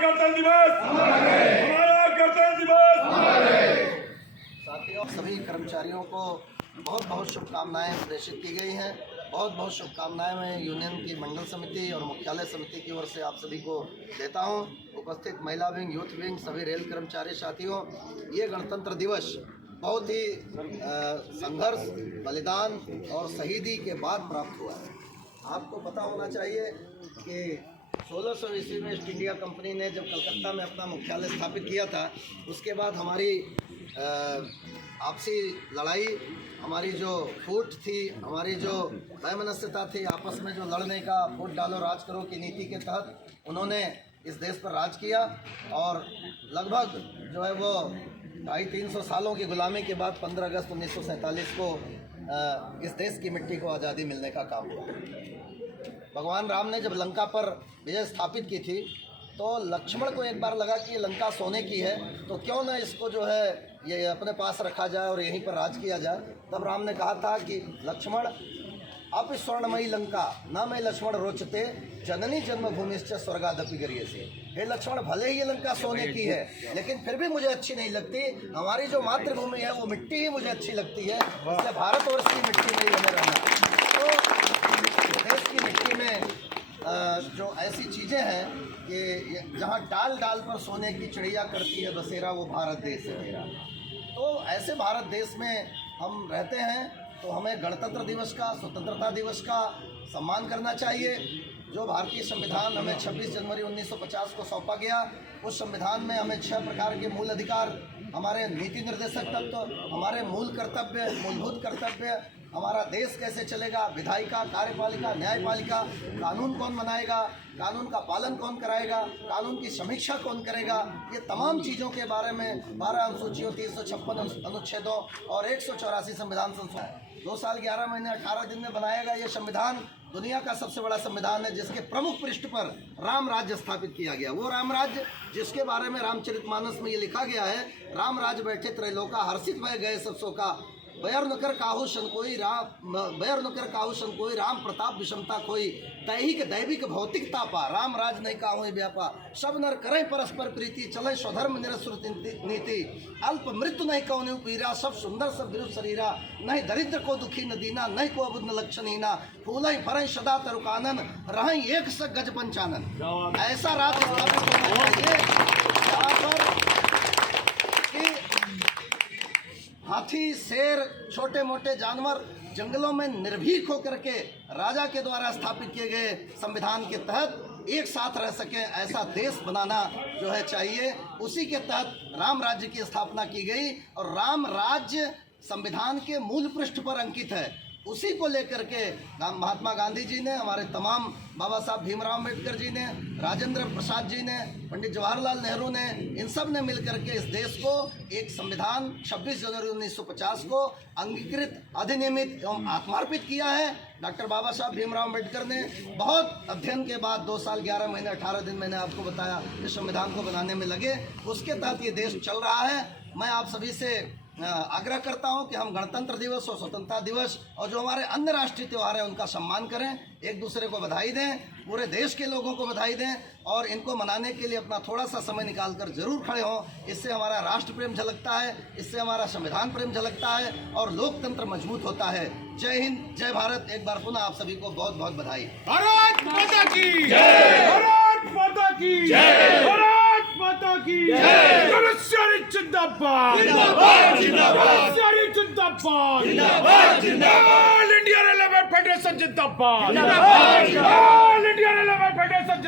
गणतंत्र दिवस, हमारा गणतंत्र दिवस। साथियों, सभी कर्मचारियों को बहुत बहुत शुभकामनाएं प्रेषित की गई हैं। बहुत बहुत शुभकामनाएं मैं यूनियन की मंडल समिति और मुख्यालय समिति की ओर से आप सभी को देता हूं। उपस्थित महिला विंग, यूथ विंग, सभी रेल कर्मचारी साथियों, ये गणतंत्र दिवस बहुत ही संघर्ष, बलिदान और शहीदी के बाद प्राप्त हुआ है। आपको पता होना चाहिए कि 1600 ईस्वी में ईस्ट इंडिया कंपनी ने जब कलकत्ता में अपना मुख्यालय स्थापित किया था, उसके बाद हमारी आपसी लड़ाई, हमारी जो फूट थी, हमारी जो वैमनस्यता थी, आपस में जो लड़ने का, वोट डालो राज करो की नीति के तहत उन्होंने इस देश पर राज किया और लगभग जो है वो 250-300 सालों की गुलामी के बाद 15 अगस्त 1947 को इस देश की मिट्टी को आज़ादी मिलने का काम हुआ। भगवान राम ने जब लंका पर विजय स्थापित की थी तो लक्ष्मण को एक बार लगा कि ये लंका सोने की है, तो क्यों न इसको जो है ये अपने पास रखा जाए और यहीं पर राज किया जाए। तब राम ने कहा था कि लक्ष्मण, अब स्वर्णमयी लंका न मैं लक्ष्मण रोचते, जननी जन्मभूमिश्च स्वर्गादपि गरीयसी। हे लक्ष्मण, भले ही ये लंका सोने की है लेकिन फिर भी मुझे अच्छी नहीं लगती। हमारी जो मातृभूमि है वो मिट्टी ही मुझे अच्छी लगती है, इसलिए भारतवर्ष की मिट्टी में ही हमें रहना। तो देश की मिट्टी में जो ऐसी चीज़ें हैं कि जहाँ डाल डाल पर सोने की चिड़िया करती है बसेरा, वो भारत देश है मेरा। तो ऐसे भारत देश में हम रहते हैं, तो हमें गणतंत्र दिवस का, स्वतंत्रता दिवस का सम्मान करना चाहिए। जो भारतीय संविधान हमें 26 जनवरी 1950 को सौंपा गया, उस संविधान में हमें 6 प्रकार के मूल अधिकार, हमारे नीति निर्देशक तत्व, हमारे मूल कर्तव्य, मूलभूत कर्तव्य, हमारा देश कैसे चलेगा, विधायिका, कार्यपालिका, न्यायपालिका, कानून कौन बनाएगा, कानून का पालन कौन कराएगा, कानून की समीक्षा कौन करेगा, ये तमाम चीज़ों के बारे में 12 अनुसूचियों, 356 अनुच्छेदों और 184 संविधान संशोधन 2 साल 11 महीने 18 दिन में बनाया गया। ये संविधान दुनिया का सबसे बड़ा संविधान है, जिसके प्रमुख पृष्ठ पर राम राज्य स्थापित किया गया। वो राम राज्य जिसके बारे में रामचरितमानस में ये लिखा गया है, राम राज्य बैठे त्रैलोका, हर्षित भय गए सब शोका, बैर न कर काहू शन कोई राम, बैर न कर काहू शन कोई, राम प्रताप विषमता कोई, दैहिक दैविक भौतिक तापा, राम राज नहीं काहू व्यापा, सब नर करें परस्पर प्रीति, चले स्वधर्म निरसुर नीति, अल्प मृत्यु नहीं कौन पीरा, सब सुंदर सब विरुद्ध शरीरा, नहीं दरिद्र को दुखी न दीना, नहीं को अबुद्ध लक्षणहीना, फूल फरें सदा तरुकानन, रहें एक सग गज पंचानन। ऐसा राज्य स्थापित होना चाहिए जहाँ पर हाथी, शेर, छोटे मोटे जानवर जंगलों में निर्भीक होकर के राजा के द्वारा स्थापित किए गए संविधान के तहत एक साथ रह सकें, ऐसा देश बनाना जो है चाहिए। उसी के तहत राम राज्य की स्थापना की गई और राम राज्य संविधान के मूल पृष्ठ पर अंकित है। उसी को लेकर के महात्मा गांधी जी ने, हमारे तमाम बाबा साहब भीमराव अम्बेडकर जी ने, राजेंद्र प्रसाद जी ने, पंडित जवाहरलाल नेहरू ने, इन सब ने मिलकर के इस देश को एक संविधान 26 जनवरी 1950 को अंगीकृत, अधिनियमित एवं आत्मार्पित किया है। डॉक्टर बाबा साहब भीमराव अम्बेडकर ने बहुत अध्ययन के बाद 2 साल 11 महीने 18 दिन मैंने आपको बताया इस संविधान को बनाने में लगे। उसके तहत ये देश चल रहा है। मैं आप सभी से आग्रह करता हूं कि हम गणतंत्र दिवस और स्वतंत्रता दिवस और जो हमारे अन्य राष्ट्रीय त्यौहार हैं उनका सम्मान करें, एक दूसरे को बधाई दें, पूरे देश के लोगों को बधाई दें और इनको मनाने के लिए अपना थोड़ा सा समय निकालकर जरूर खड़े हों। इससे हमारा राष्ट्र प्रेम झलकता है, इससे हमारा संविधान प्रेम झलकता है और लोकतंत्र मजबूत होता है। जय हिंद, जय भारत। एक बार पुनः आप सभी को बहुत बहुत बधाई। भारत माता की जय, भारत माता की जय, भारत माता की जय। जिंदाबाद, जिंदाबाद, जिंदाबाद, जिंदाबाद, जिंदाबाद, ऑल इंडिया रेलवे फेडरेशन जिंदाबाद, ऑल इंडिया रेलवे फेडरेशन।